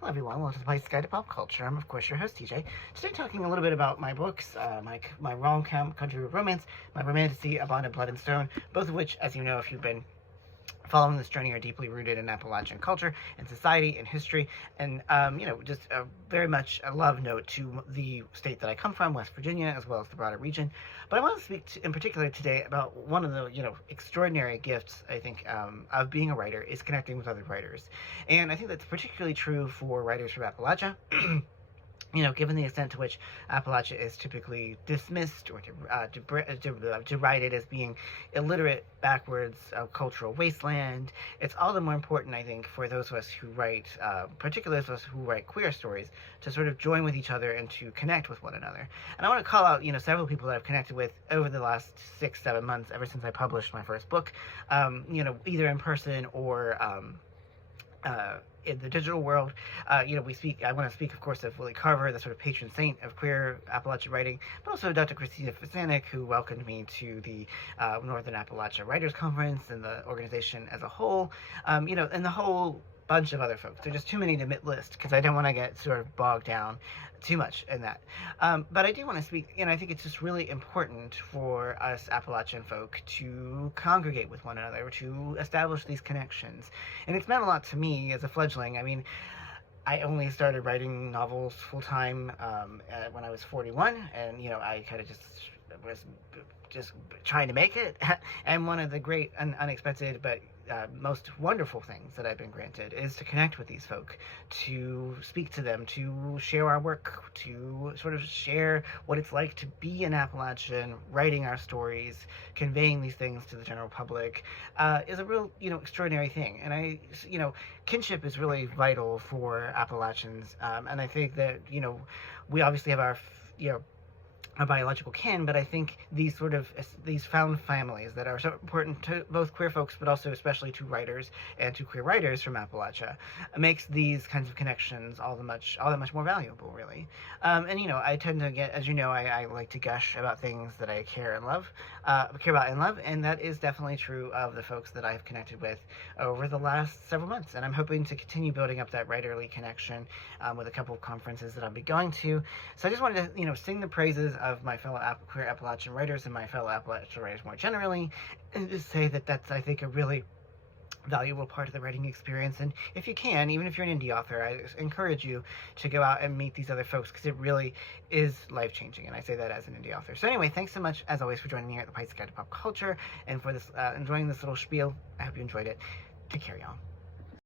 Hello everyone, welcome to the Place Guide to Pop Culture. I'm of course your host TJ. Today talking a little bit about my books, my rom-com, country romance, my romantasy, A Bond of Blood and Stone, both of which, as you know if you've been following this journey, are deeply rooted in Appalachian culture and society and history, and just very much a love note to the state that I come from, West Virginia, as well as the broader region. But I want to speak in particular today about one of the extraordinary gifts I think of being a writer is connecting with other writers, and I think that's particularly true for writers from Appalachia. Given the extent to which Appalachia is typically dismissed or derided as being illiterate, backwards, cultural wasteland, it's all the more important, I think, for those of us who write, particularly those of us who write queer stories, to sort of join with each other and to connect with one another. And I want to call out, several people that I've connected with over the last 6-7 months, ever since I published my first book, either in person or in the digital world. I want to speak, of course, of Willie Carver, the sort of patron saint of queer Appalachian writing, but also Dr. Christina Fasanik, who welcomed me to the Northern Appalachia Writers Conference and the organization as a whole, and the whole bunch of other folks. There's just too many to list because I don't want to get sort of bogged down too much in that. But I do want to speak, I think it's just really important for us Appalachian folk to congregate with one another, to establish these connections. And it's meant a lot to me as a fledgling. I mean, I only started writing novels full-time when I was 41, and, I kind of was just trying to make it. And one of the great and unexpected but most wonderful things that I've been granted is to connect with these folk, to speak to them, to share our work, to sort of share what it's like to be an Appalachian, writing our stories, conveying these things to the general public, is a real, extraordinary thing. And kinship is really vital for Appalachians, and I think that, we obviously have our biological kin, but I think these found families that are so important to both queer folks, but also especially to writers and to queer writers from Appalachia, makes these kinds of connections all that much more valuable, really. I tend to get, as I like to gush about things that I care about and love, and that is definitely true of the folks that I've connected with over the last several months. And I'm hoping to continue building up that writerly connection with a couple of conferences that I'll be going to. So I just wanted to, sing the praises of my fellow queer Appalachian writers and my fellow Appalachian writers more generally, and just say that that's, I think, a really valuable part of the writing experience. And if you can, even if you're an indie author, I encourage you to go out and meet these other folks, because it really is life-changing, and I say that as an indie author. So anyway, thanks so much, as always, for joining me here at the Pike's Guide to Pop Culture, and for this enjoying this little spiel. I hope you enjoyed it. Take care, y'all.